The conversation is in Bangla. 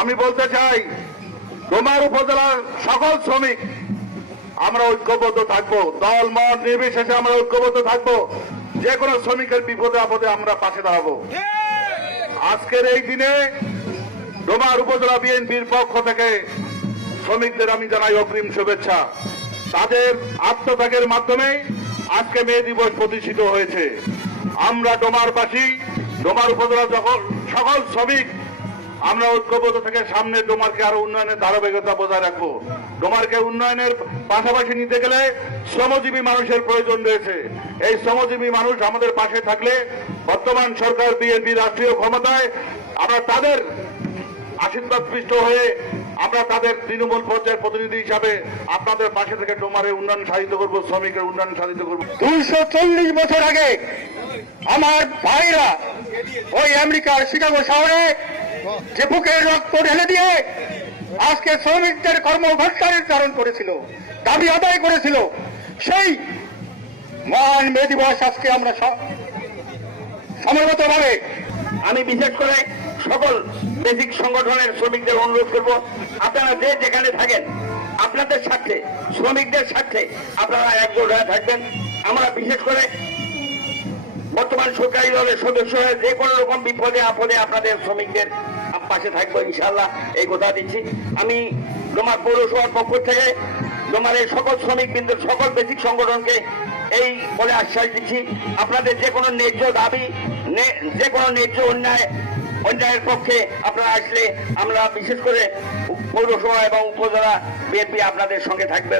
আমি বলতে চাই ডোমার উপজেলার সকল শ্রমিক আমরা ঐক্যবদ্ধ থাকবো, দল মত নির্বিশেষে আমরা ঐক্যবদ্ধ থাকবো। যে কোনো শ্রমিকের বিপদে আপদে আমরা পাশে দাঁড়াবো। আজকের এই দিনে ডোমার উপজেলা বিএনপির পক্ষ থেকে শ্রমিকদের আমি জানাই অগ্রিম শুভেচ্ছা। তাদের আত্মত্যাগের মাধ্যমে আজকে মে দিবস প্রতিষ্ঠিত হয়েছে। আমরা ডোমারবাসী, ডোমার উপজেলা সকল শ্রমিক আমরা ঐক্যবদ্ধ থেকে সামনে ডোমারকে আরো উন্নয়নের ধারাবাহিকতা বজায় রাখবো। ডোমারকে উন্নয়নের পাশাপাশি নিতে গেলে শ্রমজীবী মানুষের প্রয়োজন রয়েছে। এই শ্রমজীবী মানুষ আমাদের পাশে থাকলে বর্তমান সরকার বিএনপি রাষ্ট্রীয় ক্ষমতায় আমরা তাদের আশীর্বাদ পৃষ্ঠ হয়ে আমরা তাদের তৃণমূল পর্যায়ের প্রতিনিধি হিসাবে আপনাদের পাশে থেকে ডোমারের উন্নয়ন সাধিত করবো, শ্রমিকের উন্নয়ন সাধিত করবো। 240 বছর আগে আমার ভাইরা ওই আমেরিকার শিকাগো শহরে যে বুকের রক্ত ঢেলে দিয়ে আজকে শ্রমিকদের কর্মঘণ্টার ধারণ করেছিল, দাবি আদায় করেছিল, সেই মহান মে দিবস আজকে আমরা সমবেতভাবে আমি বিশেষ করে সকল বেসিক সংগঠনের শ্রমিকদের অনুরোধ করব, আপনারা যে যেখানে থাকেন আপনাদের স্বার্থে, শ্রমিকদের স্বার্থে আপনারা একজোট হয়ে থাকবেন। আমরা বিশেষ করে বর্তমান সরকারি দলের সদস্য হয়ে যে কোনো রকম বিপদে আপদে আপনাদের শ্রমিকদের পাশে থাকবো ইনশাআল্লাহ, এই কথা দিচ্ছি। আমি ডোমার পৌরসভার পক্ষ থেকে ডোমারের সকল শ্রমিকবৃন্দের সকল বেসিক সংগঠনকে এই বলে আশ্বাস দিচ্ছি, আপনাদের যে কোনো ন্যায্য দাবি, যে কোনো ন্যায্য অন্যায়ের পক্ষে আপনারা আসলে আমরা বিশেষ করে পৌরসভা এবং উপজেলা বিএনপি আপনাদের সঙ্গে থাকবে।